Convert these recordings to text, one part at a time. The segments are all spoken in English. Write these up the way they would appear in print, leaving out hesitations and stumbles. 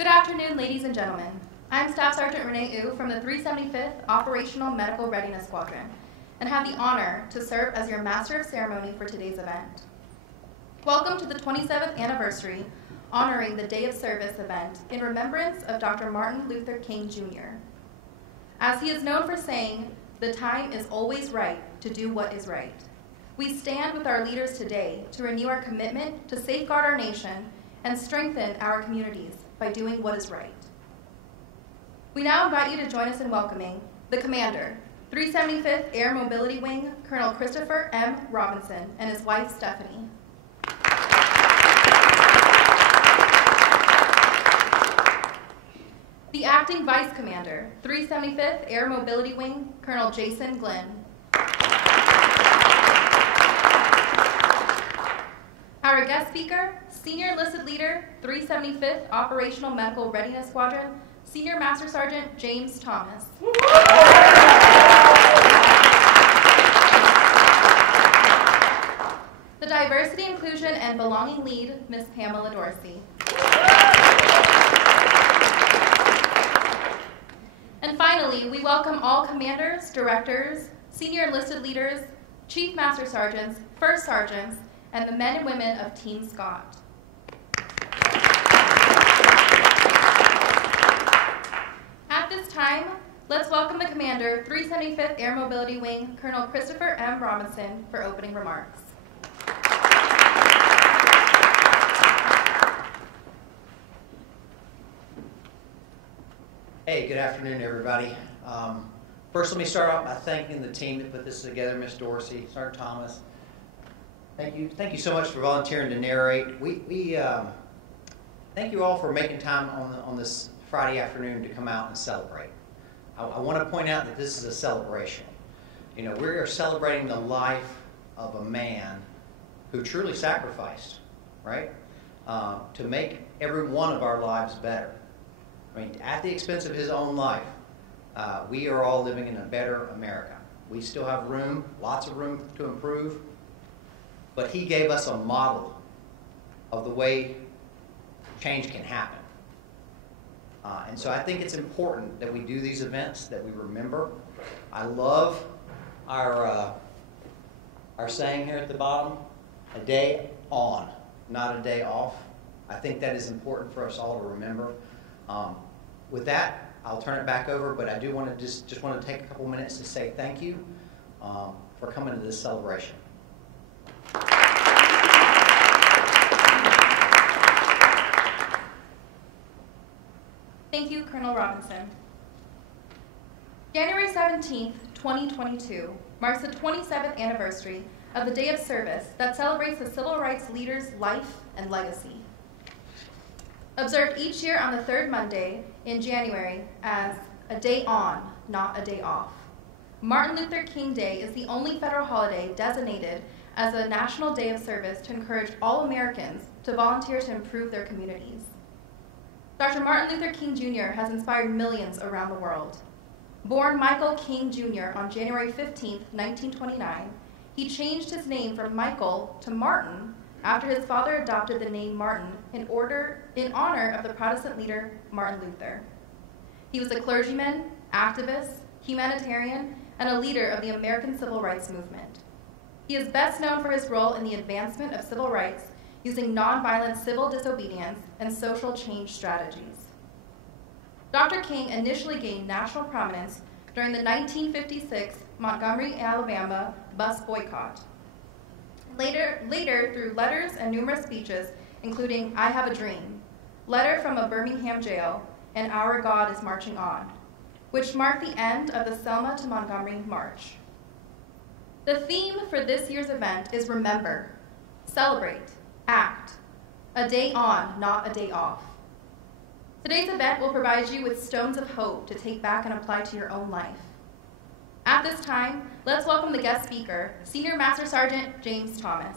Good afternoon, ladies and gentlemen. I'm Staff Sergeant Renee Wu from the 375th Operational Medical Readiness Squadron and have the honor to serve as your Master of Ceremony for today's event. Welcome to the 27th anniversary honoring the Day of Service event in remembrance of Dr. Martin Luther King Jr. As he is known for saying, the time is always right to do what is right. We stand with our leaders today to renew our commitment to safeguard our nation and strengthen our communities by doing what is right. We now invite you to join us in welcoming the Commander, 375th Air Mobility Wing, Colonel Christopher M. Robinson, and his wife, Stephanie. The Acting Vice Commander, 375th Air Mobility Wing, Colonel Jason Glenn. Our guest speaker, Senior Enlisted Leader, 375th Operational Medical Readiness Squadron, Senior Master Sergeant James Thomas. The Diversity, Inclusion, and Belonging Lead, Ms. Pamela Dorsey. And finally, we welcome all commanders, directors, senior enlisted leaders, chief master sergeants, first sergeants, and the men and women of Team Scott. At this time, let's welcome the Commander, 375th Air Mobility Wing, Colonel Christopher M. Robinson, for opening remarks. Hey, good afternoon, everybody. First, let me start off by thanking the team that put this together, Ms. Dorsey, Sergeant Thomas. Thank you so much for volunteering to narrate. We thank you all for making time on this Friday afternoon to come out and celebrate. I want to point out that this is a celebration. You know, we are celebrating the life of a man who truly sacrificed, right, to make every one of our lives better. I mean, at the expense of his own life, we are all living in a better America. We still have room, lots of room to improve, but he gave us a model of the way change can happen. And so I think it's important that we do these events, that we remember. I love our saying here at the bottom, a day on, not a day off. I think that is important for us all to remember. With that, I'll turn it back over, but I do want to just want to take a couple minutes to say thank you for coming to this celebration. Thank you, Colonel Robinson. January 17th, 2022 marks the 27th anniversary of the Day of Service that celebrates the civil rights leader's life and legacy. Observed each year on the third Monday in January as a day on, not a day off. Martin Luther King Day is the only federal holiday designated as a National Day of Service to encourage all Americans to volunteer to improve their communities. Dr. Martin Luther King Jr. has inspired millions around the world. Born Michael King Jr. on January 15, 1929, he changed his name from Michael to Martin after his father adopted the name Martin in honor of the Protestant leader Martin Luther. He was a clergyman, activist, humanitarian, and a leader of the American Civil Rights Movement. He is best known for his role in the advancement of civil rights using nonviolent civil disobedience and social change strategies. Dr. King initially gained national prominence during the 1956 Montgomery, Alabama bus boycott. Later, through letters and numerous speeches, including I Have a Dream, Letter from a Birmingham Jail, and Our God is Marching On, which marked the end of the Selma to Montgomery March. The theme for this year's event is Remember, Celebrate, Act, a day on, not a day off. Today's event will provide you with stones of hope to take back and apply to your own life. At this time, let's welcome the guest speaker, Senior Master Sergeant James Thomas.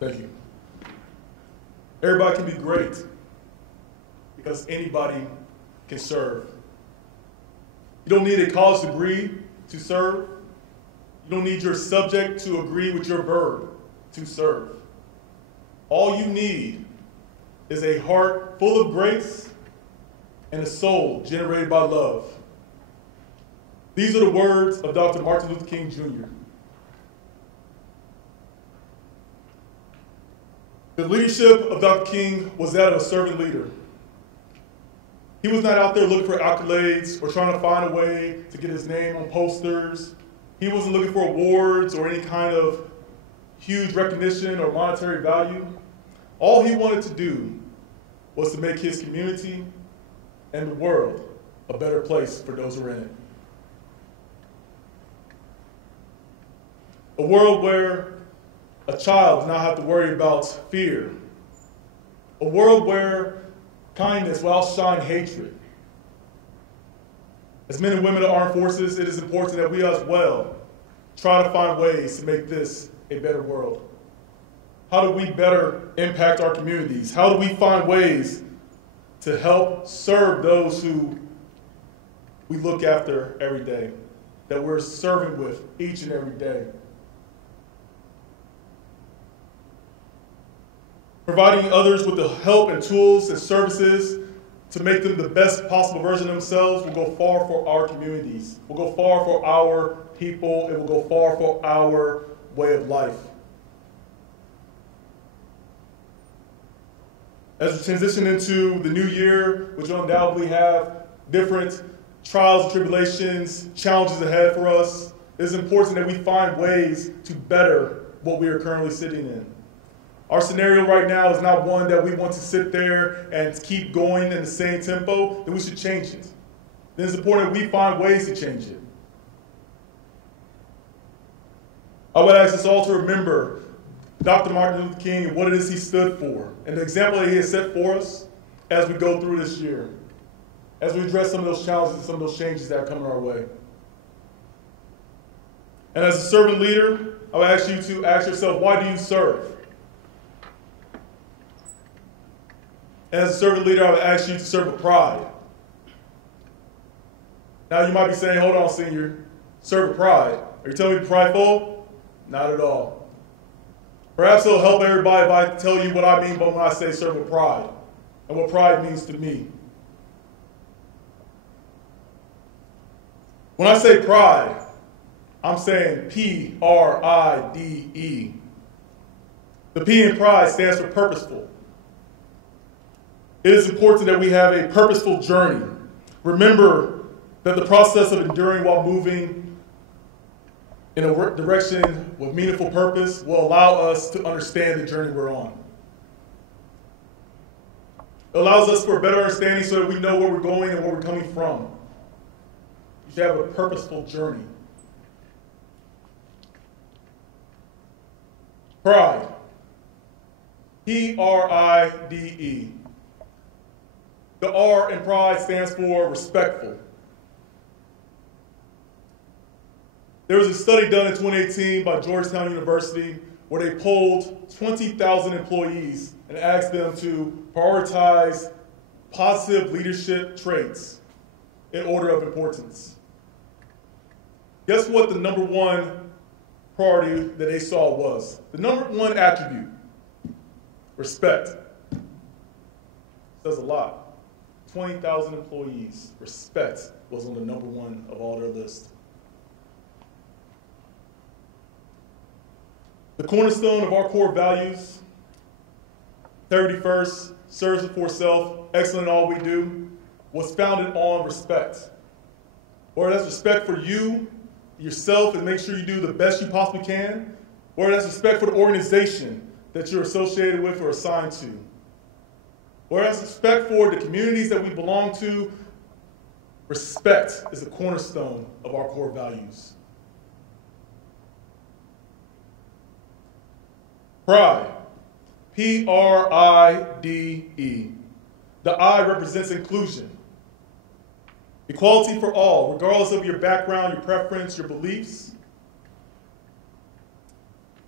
Thank you. Everybody can be great because anybody can serve. You don't need a college degree to serve. You don't need your subject to agree with your verb to serve. All you need is a heart full of grace and a soul generated by love. These are the words of Dr. Martin Luther King Jr. The leadership of Dr. King was that of a servant leader. He was not out there looking for accolades or trying to find a way to get his name on posters. He wasn't looking for awards or any kind of huge recognition or monetary value. All he wanted to do was to make his community and the world a better place for those who are in it. A world where a child does not have to worry about fear. A world where kindness will outshine hatred. As men and women of armed forces, it is important that we as well try to find ways to make this a better world. How do we better impact our communities? How do we find ways to help serve those who we look after every day, that we're serving with each and every day? Providing others with the help and tools and services to make them the best possible version of themselves will go far for our communities, will go far for our people, it will go far for our way of life. As we transition into the new year, which will undoubtedly have different trials and tribulations, challenges ahead for us, it is important that we find ways to better what we are currently sitting in. Our scenario right now is not one that we want to sit there and keep going in the same tempo, then we should change it. Then it's important that we find ways to change it. I would ask us all to remember Dr. Martin Luther King and what it is he stood for, and the example that he has set for us as we go through this year, as we address some of those challenges and some of those changes that are coming our way. And as a servant leader, I would ask you to ask yourself, why do you serve? And as a servant leader, I would ask you to serve with pride. Now you might be saying, hold on, senior, serve with pride. Are you telling me prideful? Not at all. Perhaps it'll help everybody if I tell you what I mean by when I say serve with pride and what pride means to me. When I say pride, I'm saying P-R-I-D-E. The P in pride stands for purposeful. It is important that we have a purposeful journey. Remember that the process of enduring while moving in a direction with meaningful purpose will allow us to understand the journey we're on. It allows us for a better understanding so that we know where we're going and where we're coming from. You should have a purposeful journey. Pride. P-R-I-D-E. The R in pride stands for respectful. There was a study done in 2018 by Georgetown University where they polled 20,000 employees and asked them to prioritize positive leadership traits in order of importance. Guess what the number one priority that they saw was? The number one attribute, respect. Says a lot. 20,000 employees, respect was on the number one of all their list. The cornerstone of our core values, integrity first, service before self, excellent in all we do, was founded on respect. Or that's respect for you, yourself, and make sure you do the best you possibly can. Or that's respect for the organization that you're associated with or assigned to. Or that's respect for the communities that we belong to. Respect is the cornerstone of our core values. Pride. P-R-I-D-E. The I represents inclusion. Equality for all, regardless of your background, your preference, your beliefs.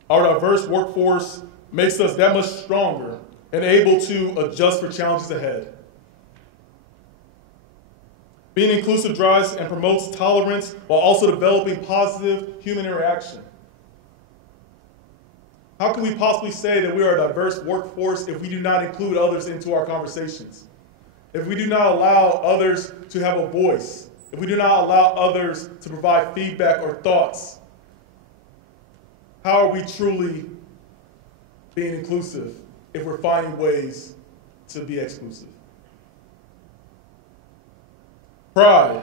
Our diverse workforce makes us that much stronger and able to adjust for challenges ahead. Being inclusive drives and promotes tolerance while also developing positive human interaction. How can we possibly say that we are a diverse workforce if we do not include others into our conversations? If we do not allow others to have a voice? If we do not allow others to provide feedback or thoughts? How are we truly being inclusive if we're finding ways to be exclusive? Pride.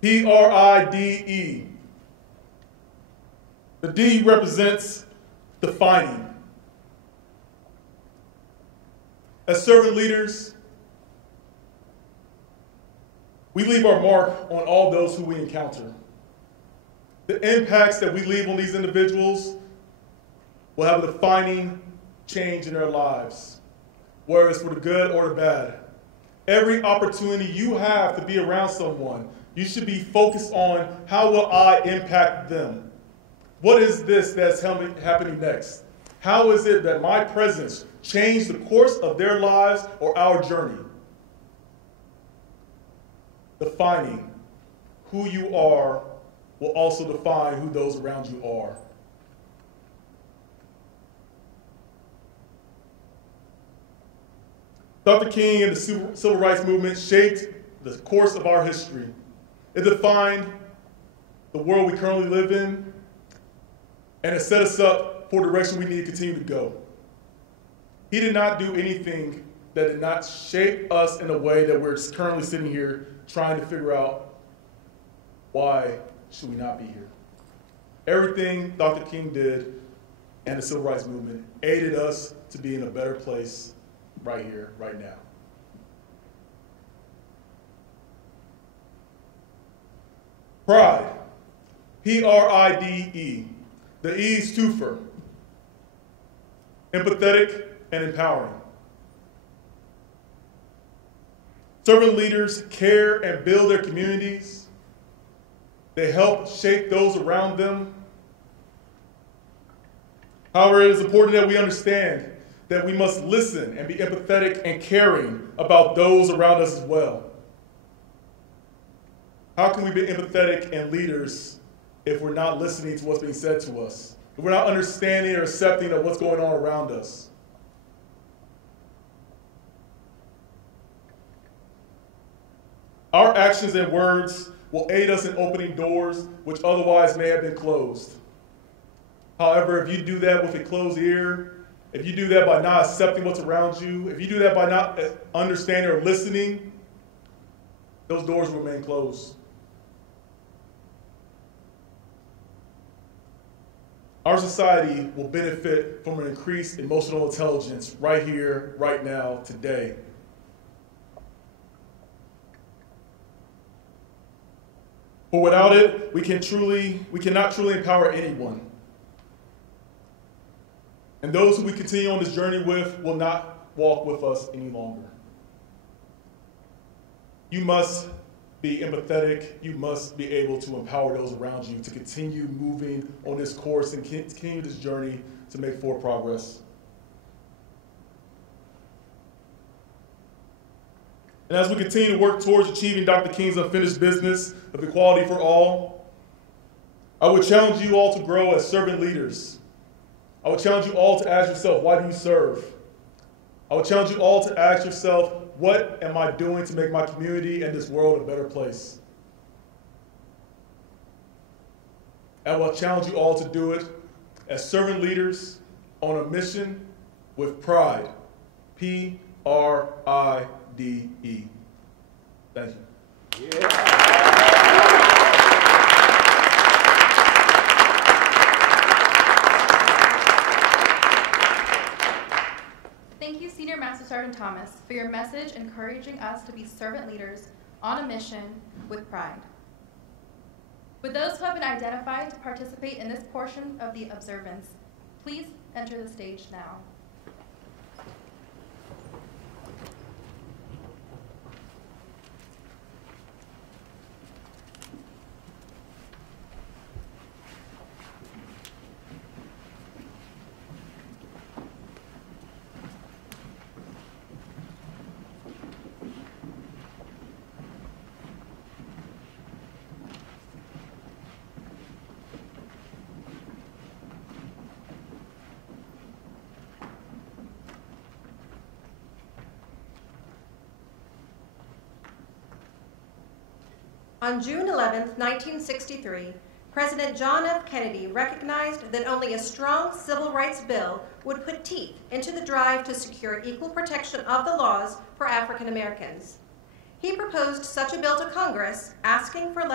Pride. The D represents defining. As servant leaders, we leave our mark on all those who we encounter. The impacts that we leave on these individuals will have a defining change in their lives, whether it's for the good or the bad. Every opportunity you have to be around someone, you should be focused on how will I impact them? What is this that's happening next? How is it that my presence changed the course of their lives or our journey? Defining who you are will also define who those around you are. Dr. King and the Civil Rights Movement shaped the course of our history. It defined the world we currently live in, and it set us up for the direction we need to continue to go. He did not do anything that did not shape us in a way that we're currently sitting here trying to figure out why should we not be here. Everything Dr. King did and the Civil Rights Movement aided us to be in a better place right here, right now. Pride. Pride. The E is twofer. Empathetic and empowering. Servant leaders care and build their communities. They help shape those around them. However, it is important that we understand that we must listen and be empathetic and caring about those around us as well. How can we be empathetic and leaders if we're not listening to what's being said to us? If we're not understanding or accepting of what's going on around us? Our actions and words will aid us in opening doors which otherwise may have been closed. However, if you do that with a closed ear, if you do that by not accepting what's around you, if you do that by not understanding or listening, those doors will remain closed. Our society will benefit from an increased emotional intelligence right here, right now, today. For without it, we cannot truly empower anyone. And those who we continue on this journey with will not walk with us any longer. You must be empathetic. You must be able to empower those around you to continue moving on this course and continue this journey to make forward progress. And as we continue to work towards achieving Dr. King's unfinished business of equality for all, I would challenge you all to grow as servant leaders. I would challenge you all to ask yourself, why do you serve? I would challenge you all to ask yourself, what am I doing to make my community and this world a better place? And I will challenge you all to do it as servant leaders on a mission with pride. Pride. Thank you. Yeah. Thank you, Senior Master Sergeant Thomas, for your message encouraging us to be servant leaders on a mission with pride. With those who have been identified to participate in this portion of the observance, please enter the stage now. On June 11, 1963, President John F. Kennedy recognized that only a strong civil rights bill would put teeth into the drive to secure equal protection of the laws for African Americans. He proposed such a bill to Congress, asking for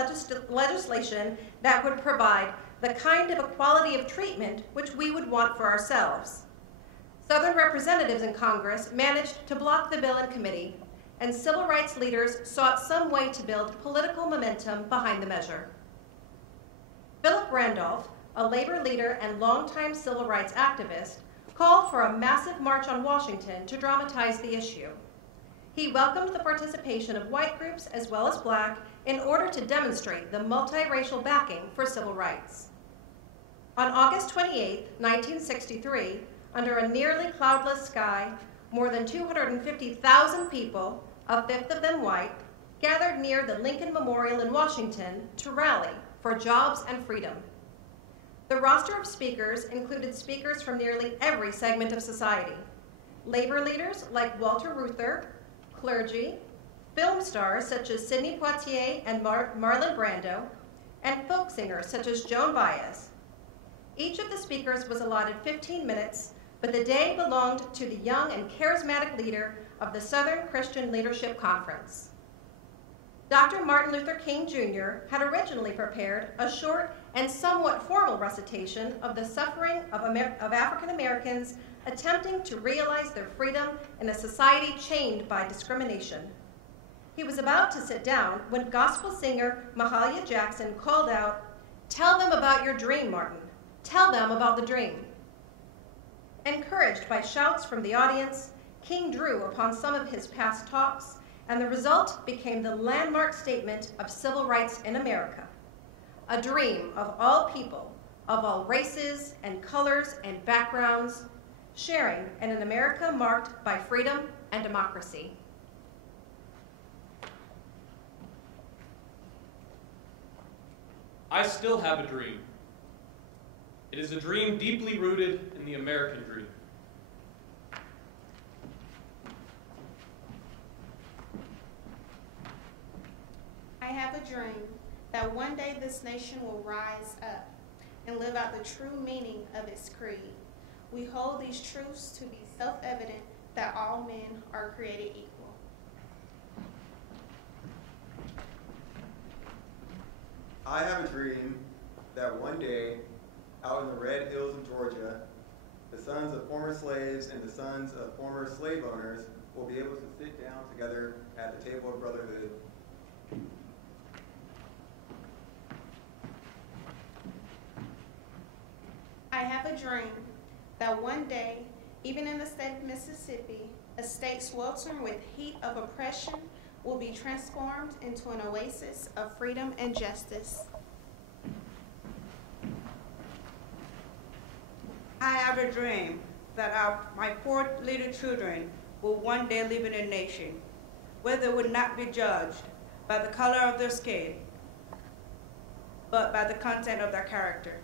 legislation that would provide the kind of equality of treatment which we would want for ourselves. Southern representatives in Congress managed to block the bill in committee, and civil rights leaders sought some way to build political momentum behind the measure. Philip Randolph, a labor leader and longtime civil rights activist, called for a massive march on Washington to dramatize the issue. He welcomed the participation of white groups as well as black in order to demonstrate the multiracial backing for civil rights. On August 28, 1963, under a nearly cloudless sky, more than 250,000 people, a fifth of them white, gathered near the Lincoln Memorial in Washington to rally for jobs and freedom. The roster of speakers included speakers from nearly every segment of society. Labor leaders like Walter Reuther, clergy, film stars such as Sidney Poitier and Marlon Brando, and folk singers such as Joan Baez. Each of the speakers was allotted 15 minutes, but the day belonged to the young and charismatic leader of the Southern Christian Leadership Conference. Dr. Martin Luther King Jr. had originally prepared a short and somewhat formal recitation of the suffering of African Americans attempting to realize their freedom in a society chained by discrimination. He was about to sit down when gospel singer Mahalia Jackson called out, "Tell them about your dream, Martin. Tell them about the dream." Encouraged by shouts from the audience, King drew upon some of his past talks, and the result became the landmark statement of civil rights in America, a dream of all people, of all races and colors and backgrounds, sharing in an America marked by freedom and democracy. I still have a dream. It is a dream deeply rooted in the American dream. I have a dream that one day this nation will rise up and live out the true meaning of its creed. We hold these truths to be self-evident that all men are created equal. I have a dream that one day, out in the red hills of Georgia, the sons of former slaves and the sons of former slave owners will be able to sit down together at the table of brotherhood. I have a dream that one day, even in the state of Mississippi, a state sweltering with heat of oppression will be transformed into an oasis of freedom and justice. I have a dream that my 4 little children will one day live in a nation where they will not be judged by the color of their skin, but by the content of their character.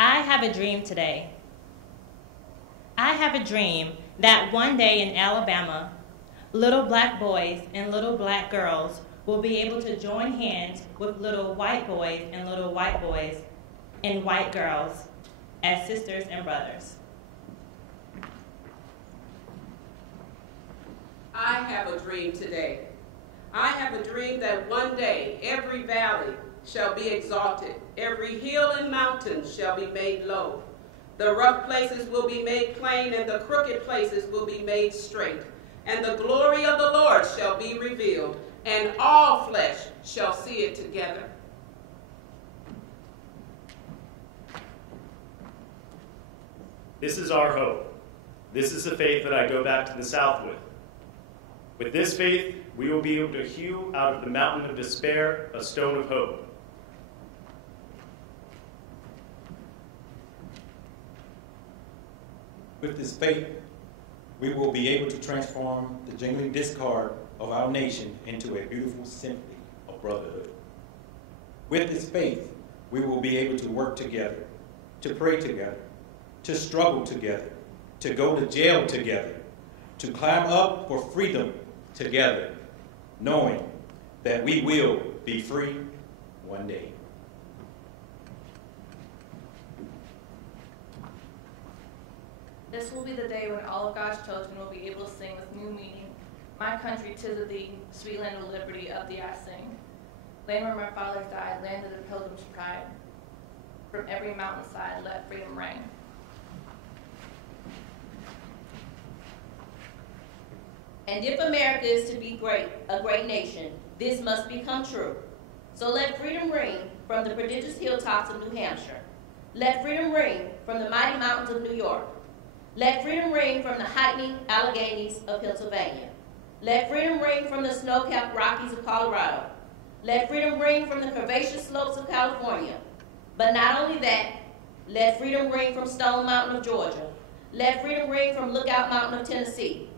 I have a dream today. I have a dream that one day in Alabama, little black boys and little black girls will be able to join hands with little white boys and little white boys and white girls as sisters and brothers. I have a dream today. I have a dream that one day every valley shall be exalted, every hill and mountain shall be made low. The rough places will be made plain, and the crooked places will be made straight. And the glory of the Lord shall be revealed, and all flesh shall see it together. This is our hope. This is the faith that I go back to the South with. With this faith, we will be able to hew out of the mountain of despair a stone of hope. With this faith, we will be able to transform the jingling discord of our nation into a beautiful symphony of brotherhood. With this faith, we will be able to work together, to pray together, to struggle together, to go to jail together, to climb up for freedom together, knowing that we will be free one day. This will be the day when all of God's children will be able to sing with new meaning. My country, 'tis of thee, sweet land of liberty, of thee I sing. Land where my fathers died, land of the pilgrim's pride. From every mountainside, let freedom ring. And if America is to be great, a great nation, this must become true. So let freedom ring from the prodigious hilltops of New Hampshire. Let freedom ring from the mighty mountains of New York. Let freedom ring from the heightening Alleghenies of Pennsylvania. Let freedom ring from the snow-capped Rockies of Colorado. Let freedom ring from the curvaceous slopes of California. But not only that, let freedom ring from Stone Mountain of Georgia. Let freedom ring from Lookout Mountain of Tennessee.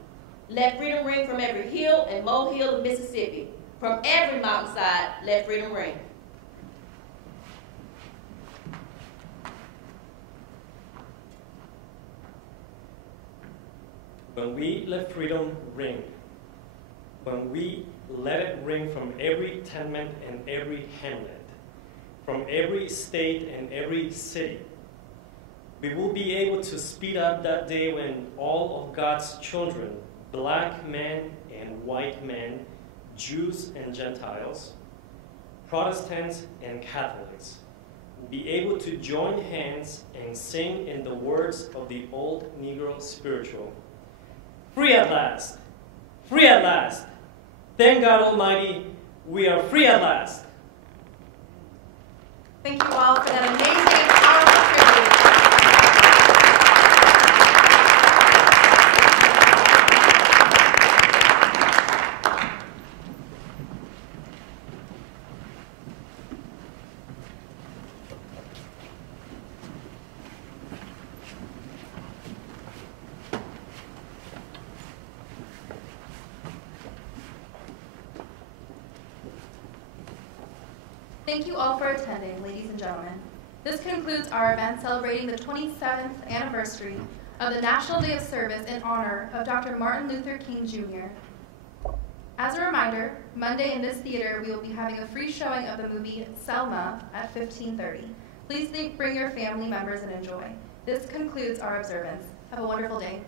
Let freedom ring from every hill and molehill of Mississippi. From every mountainside, let freedom ring. When we let freedom ring, when we let it ring from every tenement and every hamlet, from every state and every city, we will be able to speed up that day when all of God's children, black men and white men, Jews and Gentiles, Protestants and Catholics, will be able to join hands and sing in the words of the old Negro spiritual, "Free at last, free at last. Thank God Almighty, we are free at last." Thank you all for that amazing and powerful tribute. Thank you all for attending, ladies and gentlemen. This concludes our event celebrating the 27th anniversary of the National Day of Service in honor of Dr. Martin Luther King Jr. As a reminder, Monday in this theater we will be having a free showing of the movie Selma at 15:30. Please bring your family members and enjoy. This concludes our observance. Have a wonderful day.